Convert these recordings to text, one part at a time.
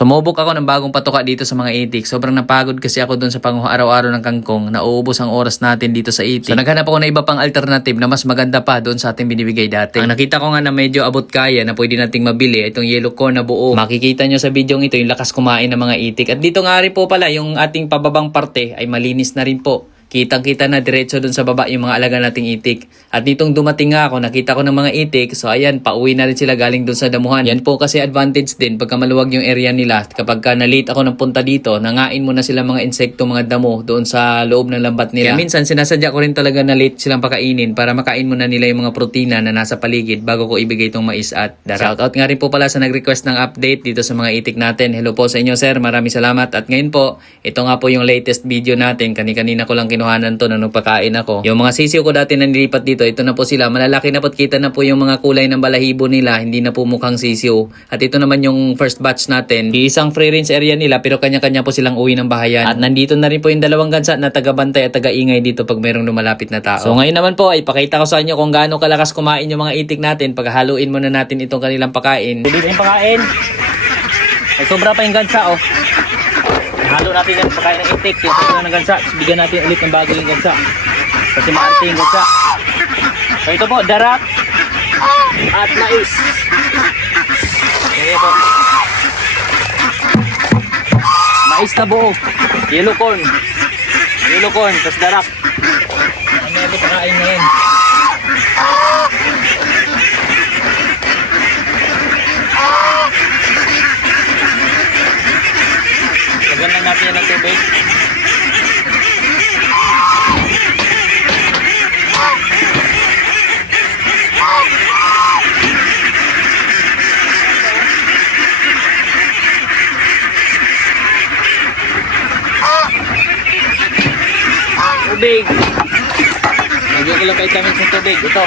Sumubok ako ng bagong patuka dito sa mga itik. Sobrang napagod kasi ako doon sa panguha araw-araw ng kangkong. Nauubos ang oras natin dito sa itik. So naghanap ako ng iba pang alternative na mas maganda pa doon sa ating binibigay dati. Ang nakita ko nga na medyo abot kaya na pwede nating mabili itong yellow corn na buo. Makikita nyo sa video ito yung lakas kumain ng mga itik. At dito nga rin po pala yung ating pababang parte ay malinis na rin po. Kitang-kita na diretso dun sa baba yung mga alaga nating itik. At nitong dumating nga ako, nakita ko ng mga itik. So ayan, pauwi na rin sila galing dun sa damuhan. Yan po kasi advantage din pagka maluwag yung area nila. Kapag ka na-late ako ng punta dito, nangain muna sila mga insekto, mga damo doon sa loob ng lambat nila. Kaya minsan sinasadya ko rin talaga na late silang pakainin para makain muna nila yung mga protina na nasa paligid bago ko ibigay itong mais at darak. Shoutout nga rin po pala sa nag-request ng update dito sa mga itik natin. Hello po sa inyo sir, maraming salamat. At ngayon po, ito nga po yung latest video natin. Kani-kanina ko lang kinuhanan to na nagpakain ako. Yung mga sisiw ko dati na nilipat dito, ito na po sila. Malalaki na po, kita na po yung mga kulay ng balahibo nila. Hindi na po mukhang sisiw. At ito naman yung first batch natin. Isang free range area nila pero kanya-kanya po silang uwi ng bahayan. At nandito na rin po yung dalawang gansa na taga-bantay at taga-ingay dito pag mayroong lumalapit na tao. So ngayon naman po ay pakita ko sa inyo kung gaano kalakas kumain yung mga itik natin. Paghaluin muna natin itong kanilang pakain. Dito yung pakain. Ay sobra pa yung gansa oh. Halo natin yung pagkain ng itik, yung pagkain ng gansa. Bigyan natin ulit ng bago yung gansa. Kasi maarte yung gansa. So ito po, darak at mais. Okay po. Mais na buo. Yellow corn. Yellow corn, tapos darak. Ano yung pagkain ngayon? Lagyan lang natin yan ng tubig. Tubig. Lagyan ko lang vitamins ng tubig. Ito.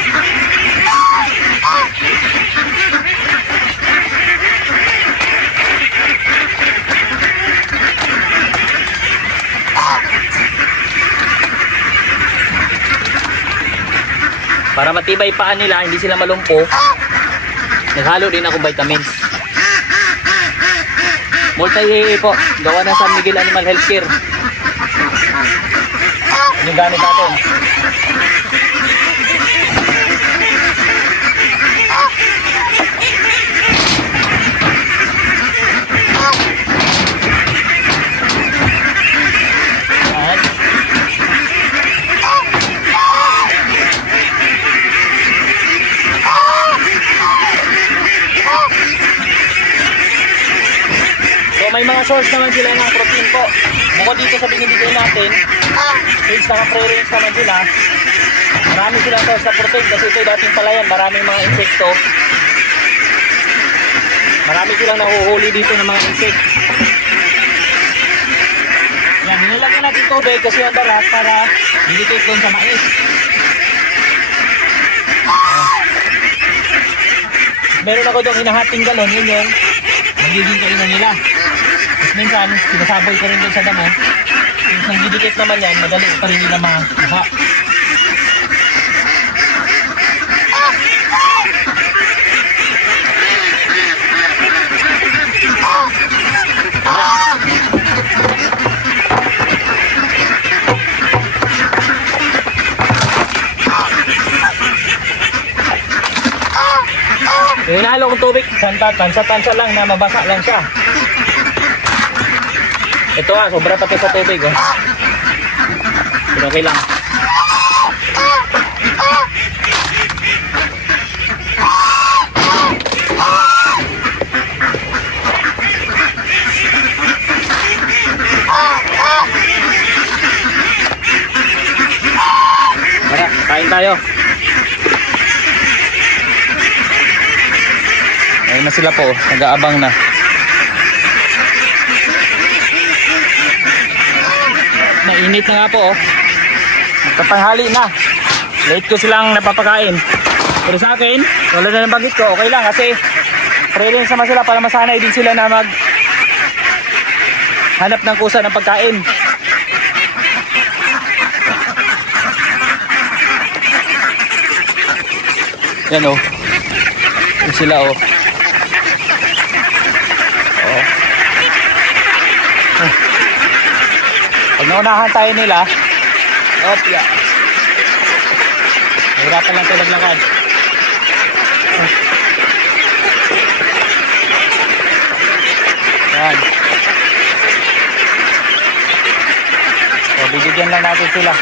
Para matibay paan nila, hindi sila malumpo. Naghalo din ako vitamins. Multi po, gawa ng San Miguel Animal Healthcare. Yung gamit natin. May mga source naman sila ng protein po. Bukod dito sa binibigay natin, since naka-pre-range naman sila, marami silang source sa protein kasi ito dating palayan, maraming mga insekto. Marami silang nahuhuli dito ng mga insect. Yan, nilagyan natin tubig kasi yung darat para dinikit doon sa mais. Meron ako doon hinahating galon, yun yung magiging kainan nila. Minsan, sinasaboy ko rin doon sa damo. Since nagdidikit naman yan, madali pa rin nila makakuha. Yung hinalo kong tubig, tansa lang na mabasa lang siya. Ito nga, sobra pati sa tubig oh. Pero okay lang. Tara, kain tayo. Ayun na sila po, nag-aabang na. Mainit na nga po oh. Magkapanghali na. Late ko silang napapakain. Pero sa akin, wala na ng bagit ko, okay lang kasi pre-range naman sila para masanay din sila na mag hanap ng kusa ng pagkain. Yan oh. Yan sila oh. Oh. Naunahan tayo nila. Opya. Hirapan lang tayo maglakad. Yan. So, bibigyan lang natin sila.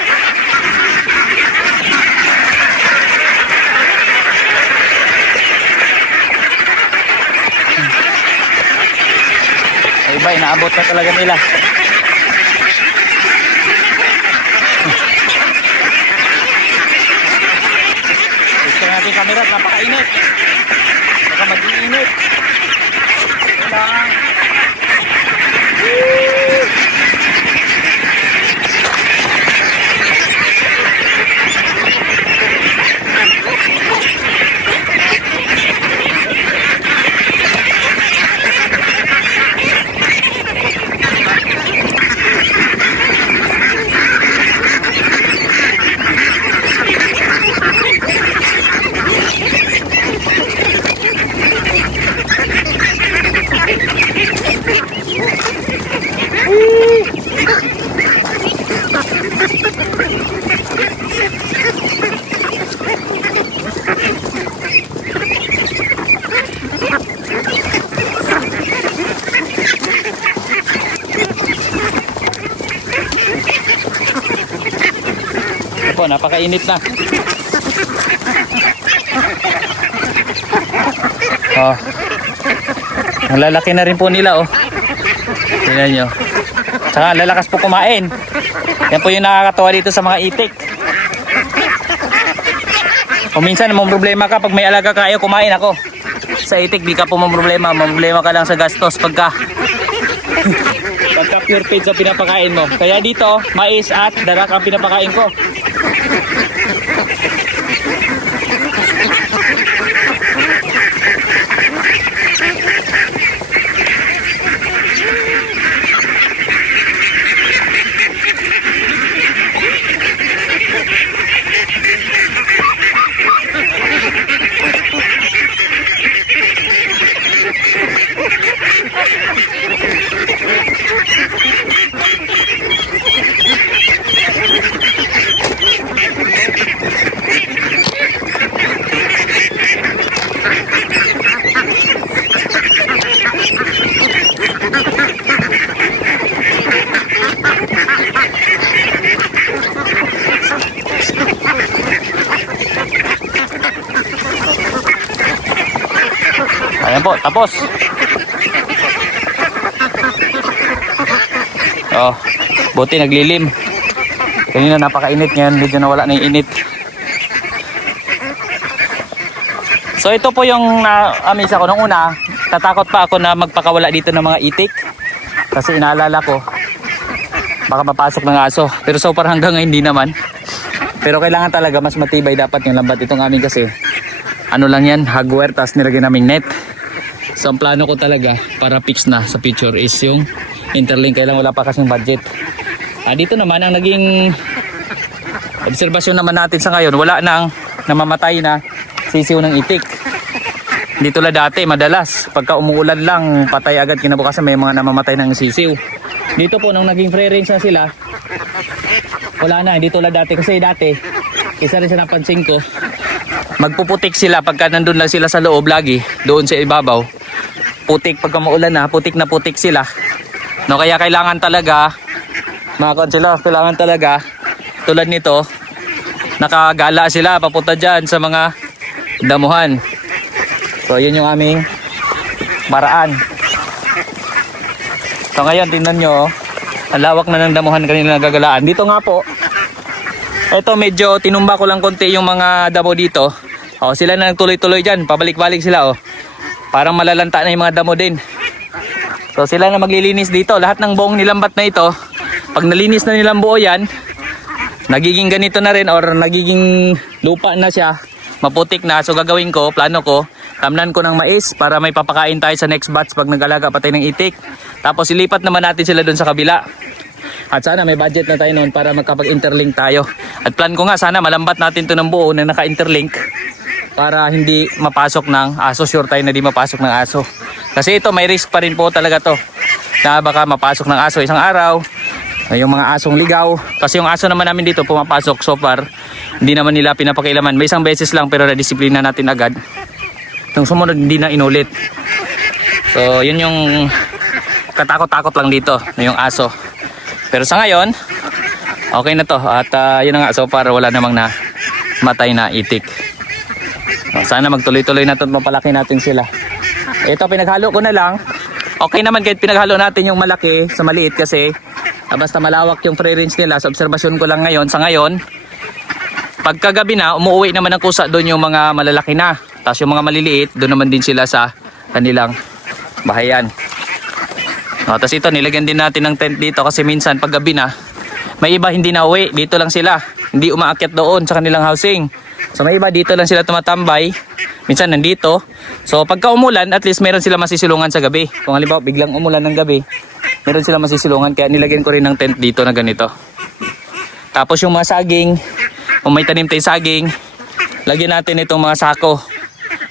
Ay, iba, inaabot na talaga nila. Gusto natin camera, napakainit. Baka mag-iinit. Kailangan. Po, napakainit na. Oh. Ang lalaki na rin po nila, oh. Tingnan nyo. Tsaka lalakas po kumain. Yan po yung nakakatawa dito sa mga itik. Kung minsan may problema ka pag may alaga ka, ayaw kumain ako. Sa itik, di ka po problema. Problema ka lang sa gastos pagka pure feed sa pinapakain mo. Kaya dito, mais at darak ang pinapakain ko. Ayan po, tapos. Oh, buti naglilim. Kanina napakainit, ngayon medyo nawala na yung init. So ito po yung na-amaze ako. Nung una, tatakot pa ako na magpakawala dito ng mga itik. Kasi inaalala ko, baka mapasok ng aso. Pero so far hanggang ngayon hindi naman. Pero kailangan talaga mas matibay dapat yung lambat itong amin kasi ano lang yan, hardware, tapos nilagyan naming net. So ang plano ko talaga para fix na sa future is yung interlink. Kailangan wala pa kasing budget. Dito naman ang naging obserbasyon naman natin sa ngayon, wala nang namamatay na sisiw ng itik. Hindi tulad dati, madalas pagka umuulan lang patay agad, kinabukasan may mga namamatay ng sisiw. Dito po nung naging free range na sila, wala na, hindi tulad dati. Kasi dati, isa rin sa napansin ko, magpuputik sila pagka nandun lang sila sa loob lagi, doon sa ibabaw. Putik pagka maulan na putik sila. No, kaya kailangan talaga, mga konsela, kailangan talaga, tulad nito, nakagala sila papunta dyan sa mga damuhan. So, yun yung aming paraan. So, ngayon, tingnan nyo, ang lawak na ng damuhan kanila nagagalaan. Dito nga po, eto medyo tinumba ko lang konti yung mga damo dito. O, sila na nagtuloy-tuloy dyan, pabalik-balik sila, o. Parang malalanta na yung mga damo din. So, sila na maglilinis dito. Lahat ng buong nilambat na ito, pag nalinis na nilang buo yan, nagiging ganito na rin or nagiging lupa na siya, maputik na. So gagawin ko, plano ko, tamnan ko ng mais para may papakain tayo sa next batch pag nag-alaga pa tayo ng itik. Tapos ilipat naman natin sila doon sa kabila. At sana may budget na tayo noon para magkapag-interlink tayo. At plan ko nga, sana malambat natin to ng buo na naka-interlink para hindi mapasok ng aso. Sure tayo na di mapasok ng aso. Kasi ito may risk pa rin po talaga to na baka mapasok ng aso isang araw. Yung mga asong ligaw. Kasi yung aso naman namin dito pumapasok so far. Hindi naman nila pinapakailaman. May isang beses lang pero na-disiplina natin agad. Yung sumunod hindi na inulit. So yun yung katakot-takot lang dito. Yung aso. Pero sa ngayon, okay na to. At yun na nga, so far wala namang na matay na itik. Sana magtuloy-tuloy na ito at mapalaki natin sila. Ito pinaghalo ko na lang. Okay naman kahit pinaghalo natin yung malaki sa maliit kasi basta malawak yung free range nila. Sa obserbasyon ko lang ngayon, sa ngayon, pagkagabi na, umuwi naman ng kusa doon yung mga malalaki na. Tapos yung mga maliliit, doon naman din sila sa kanilang bahayan. Tapos ito, nilagyan din natin ng tent dito kasi minsan paggabi na, may iba hindi na uwi. Dito lang sila. Hindi umaakyat doon sa kanilang housing. So may iba dito lang sila tumatambay. Minsan nandito. So pagka umulan, at least meron sila masisilungan sa gabi. Kung halimbawa biglang umulan ng gabi, meron sila masisilungan. Kaya nilagyan ko rin ng tent dito na ganito. Tapos yung mga saging, kung may tanim tayong saging, lagyan natin itong mga sako.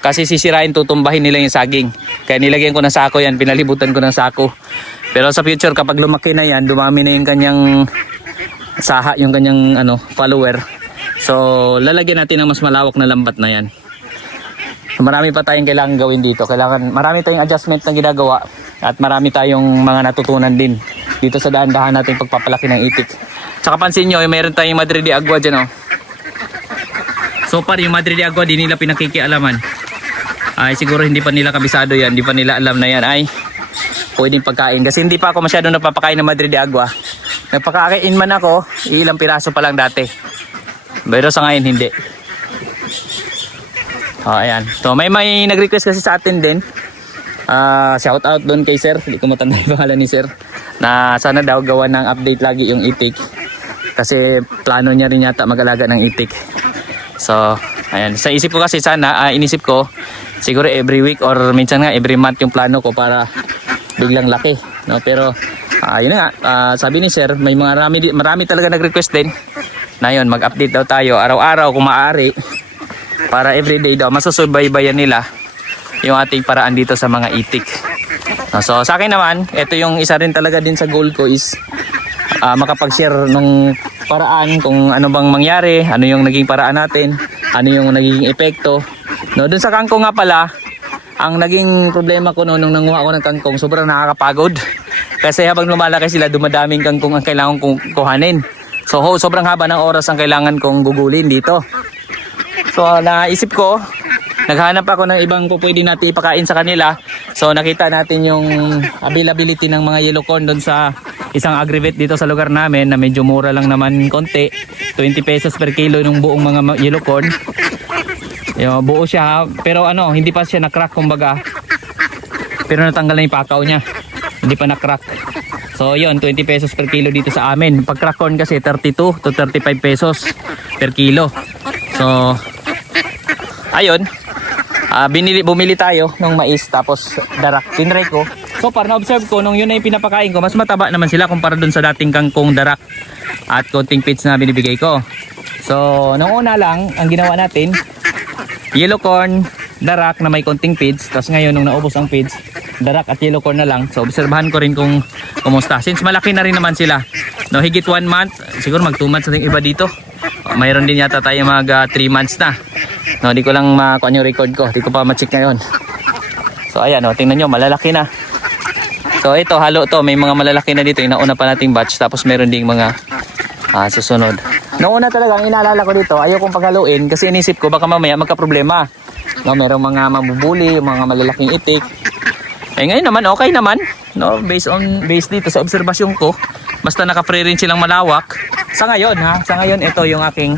Kasi sisirain, tutumbahin nila yung saging. Kaya nilagyan ko ng sako yan, pinalibutan ko ng sako. Pero sa future, kapag lumaki na yan, dumami na yung kanyang saha, yung kanyang follower. So, lalagyan natin ng mas malawak na lambat na yan. Marami pa tayong kailangan gawin dito. Marami tayong adjustment na ginagawa. At marami tayong mga natutunan din dito sa daan-dahan natin pagpapalaki ng itik. Tsaka pansin nyo, mayroon tayong Madre de Agua dyan. So far, yung Madre de Agua, di nila pinakikialaman. Ay siguro hindi pa nila kabisado yan, hindi pa nila alam na yan ay pwedeng pagkain. Kasi hindi pa ako masyado napapakain ng Madre de Agua. Nagpakain man ako, ilang piraso pa lang dati. Pero sa ngayon hindi. Ayan. So may nag-request kasi sa atin din. Shout out doon kay sir, hindi ko matanda yung pangalan ni sir, na sana daw gawa ng update lagi yung itik. Kasi plano niya rin yata mag-alaga ng itik. So ayan, sa isip ko kasi sana, inisip ko siguro every week or minsan nga every month yung plano ko para biglang laki, no? Pero yun nga, sabi ni sir, may marami talaga nag-request din na yun, mag-update daw tayo araw-araw kung maaari para everyday daw masusubaybayan nila yung ating paraan dito sa mga itik. So sa akin naman, ito yung isa rin talaga din sa goal ko is makapag-share ng paraan kung ano bang mangyari, ano yung naging paraan natin, ano yung naging epekto. No, dun sa kangkong nga pala, ang naging problema ko nung nanguha ako ng kangkong, sobrang nakakapagod. Kasi habang lumalaki sila, dumadaming kangkong ang kailangan kong kuhanin. So sobrang haba ng oras ang kailangan kong gugulin dito. So naisip ko, naghanap ako ng ibang pwede natin ipakain sa kanila. So nakita natin yung availability ng mga yellow corn doon sa isang agrivet dito sa lugar namin na medyo mura lang naman konti. 20 pesos per kilo ng buong mga yellow corn. Yung buo siya, pero hindi pa siya na-crack kumbaga. Pero natanggal na yung pakaw niya. Hindi pa na-crack. So yun, 20 pesos per kilo dito sa amin. Pag crack corn kasi 32 to 35 pesos per kilo. So ayun, bumili tayo ng mais tapos darak. Tinry ko. So para na-observe ko, nung yun na yung pinapakain ko, mas mataba naman sila kumpara dun sa dating kangkong darak at konting feeds na binibigay ko. So nung una lang, ang ginawa natin, yellow corn, darak na may konting feeds. Tapos ngayon nung naubos ang feeds, darak at yellow corn na lang. So obserbahan ko rin kung kumusta. Since malaki na rin naman sila, no, higit 1 month, siguro mag 2 months na yung iba dito. Mayroon din yata tayo mag 3 months na. No, di ko lang makuha yung record ko. Di ko pa ma-check ngayon. So ayan, tingnan nyo, malalaki na. So ito, halo to. May mga malalaki na dito. Inauna pa nating batch. Tapos meron ding mga susunod. Noong una talaga, ang inaalala ko dito, ayaw kong paghaluin kasi inisip ko baka mamaya magka-problema. No, merong mga mabubuli, mga malalaking itik. Eh ngayon naman, okay naman. No, based dito sa obserbasyon ko, basta naka-free range silang malawak. Sa ngayon, sa ngayon ito yung aking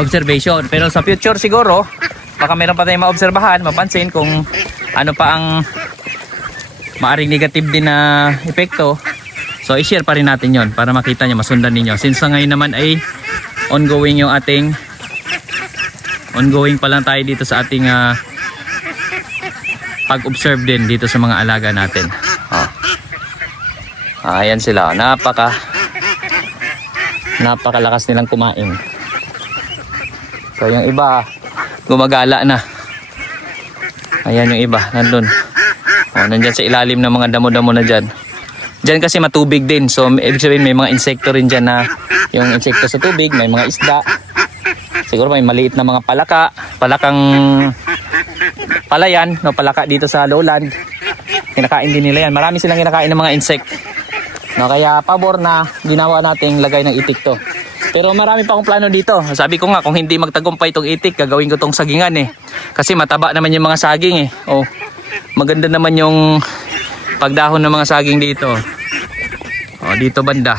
observation. Pero sa future siguro, baka meron pa tayong maobserbahan, mapansin kung ano pa ang maaring negative din na epekto. So i-share pa rin natin yon para makita nyo, masundan ninyo. Since sa ngayon naman ay ongoing yung ating pa lang tayo dito sa ating pag-observe din dito sa mga alaga natin. Ayan sila, napakalakas nilang kumain. So yung iba gumagala na. Ayan yung iba, nandun. Nandyan sa ilalim ng mga damo-damo na dyan. Diyan kasi matubig din. So ibig sabihin may mga insekto rin diyan na yung insekto sa tubig, may mga isda. Siguro may maliit na mga palakang palayan, no, palaka dito sa lowland. Kinakain din nila yan. Marami silang kinakain ng mga insect. No, kaya pabor na ginawa nating lagay ng itik to. Pero marami pa akong plano dito. Sabi ko nga kung hindi magtagumpay itong itik, gagawin ko tong sagingan eh. Kasi mataba naman yung mga saging eh. Oh, maganda naman yung pagdahon ng mga saging dito. Oh, dito banda.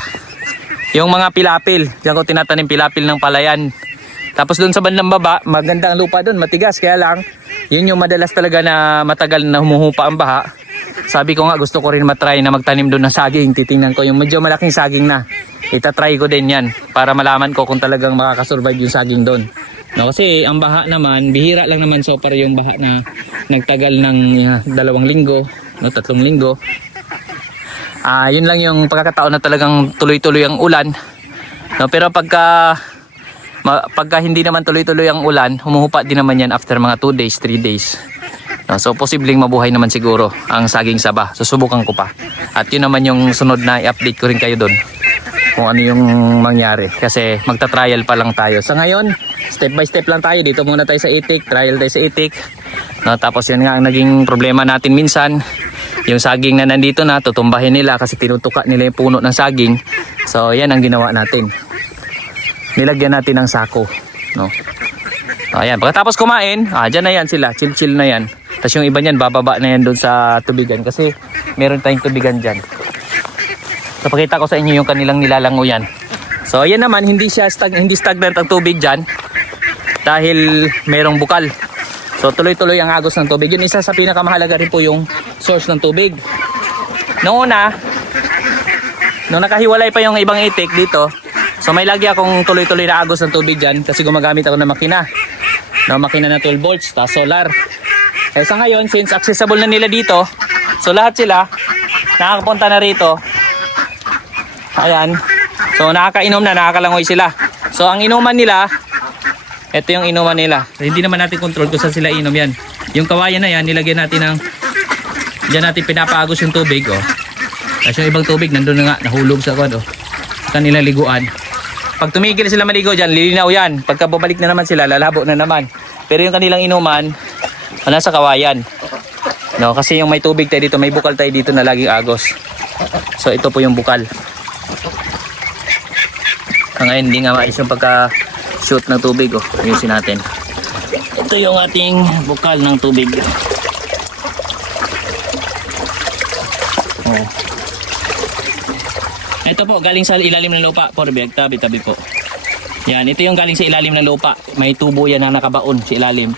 Yung mga pilapil, diyan ko tinatanim pilapil ng palayan. Tapos doon sa bandang baba, maganda ang lupa doon, matigas. Kaya lang, yun yung madalas talaga na matagal na humuhupa ang baha. Sabi ko nga gusto ko rin matry na magtanim doon ng saging. Titingnan ko yung medyo malaking saging na. Itatry ko din yan para malaman ko kung talagang makakasurvive yung saging doon. No, kasi ang baha naman, bihira lang naman so para yung baha na nagtagal ng 2 linggo, no, 3 linggo. Yun lang yung pagkakataon na talagang tuloy-tuloy ang ulan. No, pero pagka hindi naman tuloy-tuloy ang ulan, humuhupa din naman yan after mga 2 days, 3 days. No, so posibleng mabuhay naman siguro ang saging saba. Susubukan ko pa. At yun naman yung sunod na i-update ko rin kayo doon kung ano yung mangyari. Kasi magta-trial pa lang tayo. Sa ngayon, step by step lang tayo. Dito muna tayo sa itik, trial tayo sa itik. No, tapos yan nga ang naging problema natin minsan. Yung saging na nandito na, tutumbahin nila kasi tinutuka nila yung puno ng saging. So yan ang ginawa natin. Nilagyan natin ng sako. No? Ayan, pagkatapos kumain, dyan na yan sila, chill na yan. Tapos yung iba niyan, bababa na yan doon sa tubigan kasi meron tayong tubigan dyan. So pakita ko sa inyo yung kanilang nilalanguyan. So ayan naman, hindi stagnant ang tubig dyan dahil merong bukal. So tuloy-tuloy ang agos ng tubig. Yun isa sa pinakamahalaga rin po yung source ng tubig. Noong una, nung nakahiwalay pa yung ibang itik dito, so may lagi akong tuloy-tuloy na agos ng tubig dyan kasi gumagamit ako ng makina. No, makina na 12 volts, ta solar. Eh sa ngayon, since accessible na nila dito, so lahat sila nakakapunta na rito. Ayan. So nakakainom na, nakakalangoy sila. So ang inuman nila, ito yung inuman nila. So, hindi naman natin control kung saan sila inom yan. Yung kawayan na yan, nilagyan natin ng, diyan natin pinapaagos yung tubig. Oh. Tapos yung ibang tubig, nandun na nga, nahulog sa kwan. Oh. Kanilang liguan. Pag tumigil sila maligo dyan, lilinaw yan. Pagka bumalik na naman sila, lalabo na naman. Pero yung kanilang inuman, nasa kawayan. No, kasi yung may tubig tayo dito, may bukal tayo dito na laging agos. So ito po yung bukal. Ngayon hindi nga mais yung pagka-shoot ng tubig. Oh, ayusin natin. Ito yung ating bukal ng tubig. Oh. Ito po, galing sa ilalim ng lupa. Porbeg, tabi-tabi po. Yan, ito yung galing sa ilalim ng lupa. May tubo yan na nakabaon sa ilalim.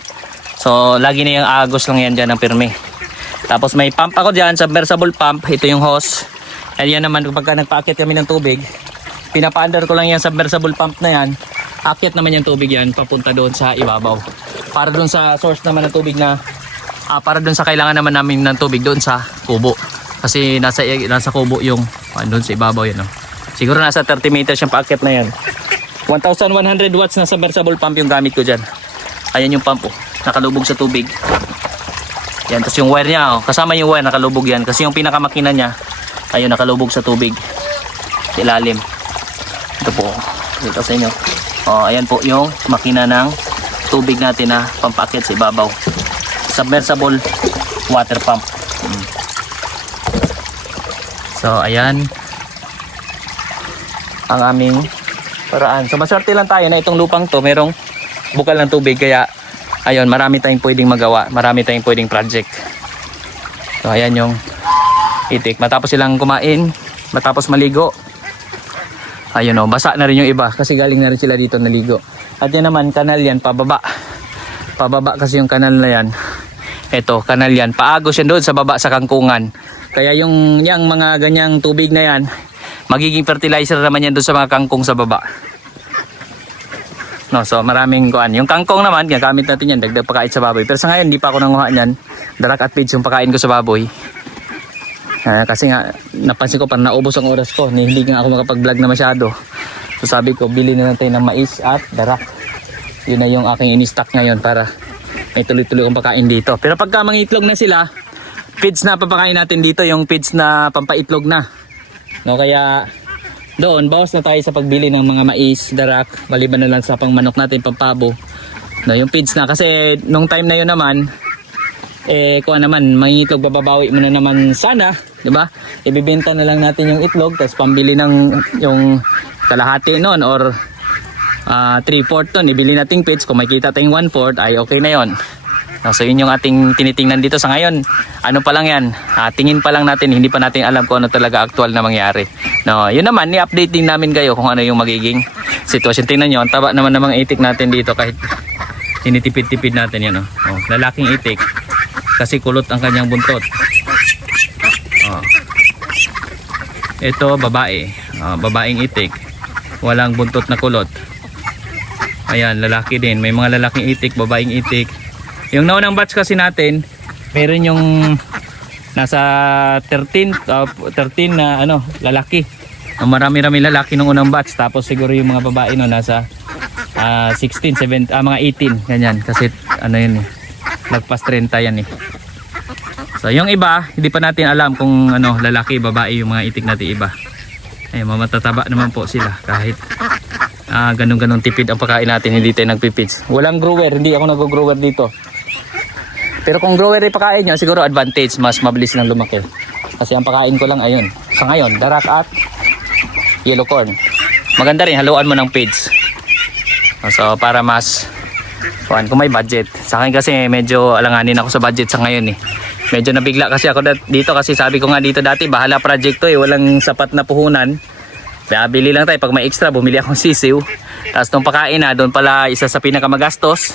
So, lagi na yung agos lang yan dyan ng pirmi. Tapos may pump ako dyan, submersible pump. Ito yung hose. At yan naman, kapag nagpa-akit kami ng tubig, pinapaandar ko lang yan submersible pump na yan. Akit naman yung tubig yan, papunta doon sa ibabaw. Para doon sa source naman ng tubig na, para doon sa kailangan naman namin ng tubig doon sa kubo. Kasi nasa kubo yung doon sa ibabaw yan. Oh. Siguro nasa 30 meters yung paakit na yan. 1,100 watts na submersible pump yung gamit ko dyan. Ayan yung pump, oh. Nakalubog sa tubig. Yan, tapos yung wire niya, oh. Kasama yung wire, nakalubog yan. Kasi yung pinakamakina niya, ayun, nakalubog sa tubig. Sa ilalim. Ito po, dito sa inyo. Oh, ayan po yung makina ng tubig natin na pampakit sa ibabaw. Submersible water pump. So, ayan ang aming paraan. So, maswerte lang tayo na itong lupang to, merong bukal ng tubig. Kaya, ayun, marami tayong pwedeng magawa. Marami tayong pwedeng project. So, ayan yung itik. Matapos silang kumain, matapos maligo, ayun o, basa na rin yung iba kasi galing na rin sila dito naligo. At yan naman, kanal yan, pababa. Pababa kasi yung kanal na yan. Ito, kanal yan. Paagos yan doon sa baba sa kangkungan. Kaya yung mga ganyang tubig na yan, magiging fertilizer naman yan doon sa mga kangkong sa baba. No, so maraming kuan. Yung kangkong naman, gagamit natin yan, dagdag pakain sa baboy. Pero sa ngayon, hindi pa ako nanguha niyan. Darak at feeds yung pakain ko sa baboy. Kasi nga, napansin ko parang naubos ang oras ko. Hindi nga ako makapag-vlog na masyado. So sabi ko, bili na natin ng mais at darak. Yun na yung aking in-stock ngayon para may tuloy-tuloy akong pakain dito. Pero pagka mangitlog na sila, feeds na papakain natin dito, yung feeds na pampaitlog na. No, kaya doon, bawas na tayo sa pagbili ng mga mais, darak, maliban na lang sa pangmanok natin, pampabo. No, yung feeds na, kasi nung time na yun naman, kuha naman, mangingitlog, bababawi mo na naman sana, di ba? Ibibenta na lang natin yung itlog, tapos pambili ng yung kalahati noon, or 3/4 nun, ibili nating feeds, kung makita tayong 1/4, ay okay na yon. So yun yung ating tinitingnan dito sa ngayon. Ano pa lang yan, tingin pa lang natin, hindi pa natin alam kung ano talaga aktual na mangyari. No, yun naman, ni-update din namin kayo kung ano yung magiging sitwasyon. Tingnan nyo, ang taba naman ng mga itik natin dito kahit tinitipid-tipid natin yan. Oh, lalaking itik kasi kulot ang kanyang buntot. Oh. Ito babae, babaeng itik, walang buntot na kulot. Ayan, lalaki din, may mga lalaking itik, babaeng itik. Yung naunang batch kasi natin, meron yung nasa 13 na lalaki. Marami-rami lalaki nung unang batch, tapos siguro yung mga babae no nasa 16, 17, mga 18 ganyan kasi yun eh. Lagpas 30 yan eh. So yung iba, hindi pa natin alam kung lalaki, babae yung mga itik natin iba. Ay mamatataba naman po sila kahit ganun-ganun tipid ang pagkain natin, hindi tayo nagpipids. Walang grower, hindi ako nag-grower dito. Pero kung grower ay pakain nyo, siguro advantage, mas mabilis lang lumaki. Kasi ang pakain ko lang ayun. Sa ngayon, darak at yellow corn. Maganda rin, haluan mo ng feeds. So para mas kung may budget. Sa akin kasi medyo alanganin ako sa budget sa ngayon eh. Medyo nabigla kasi ako dito kasi sabi ko nga dito dati, bahala project to eh. Walang sapat na puhunan. Kaya bili lang tayo, pag may extra, bumili akong sisiw. Tapos nung pakain na, doon pala isa sa pinakamagastos.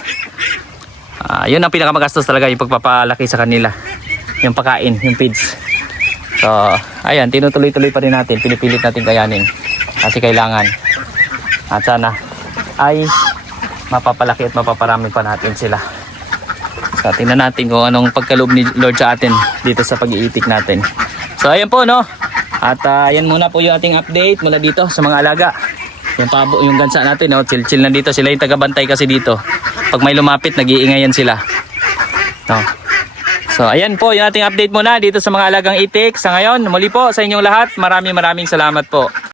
Yun ang pinakamagastos talaga, yung pagpapalaki sa kanila, yung pagkain, yung feeds. So ayan, tinutuloy-tuloy pa rin natin, pinipilit natin kayanin kasi kailangan, at sana ay mapapalaki at mapaparami pa natin sila. So tingnan natin kung anong pagkaloob ni Lord sa atin dito sa pag-iitik natin. So ayan po no, at ayan muna po yung ating update mula dito sa mga alaga. Yung pabo, yung gansa natin, chill-chill na dito. Sila yung tagabantay kasi dito. Pag may lumapit, nag-iingayan sila. No. So, ayan po yung ating update muna dito sa mga alagang itik. Sa ngayon, muli po sa inyong lahat, maraming salamat po.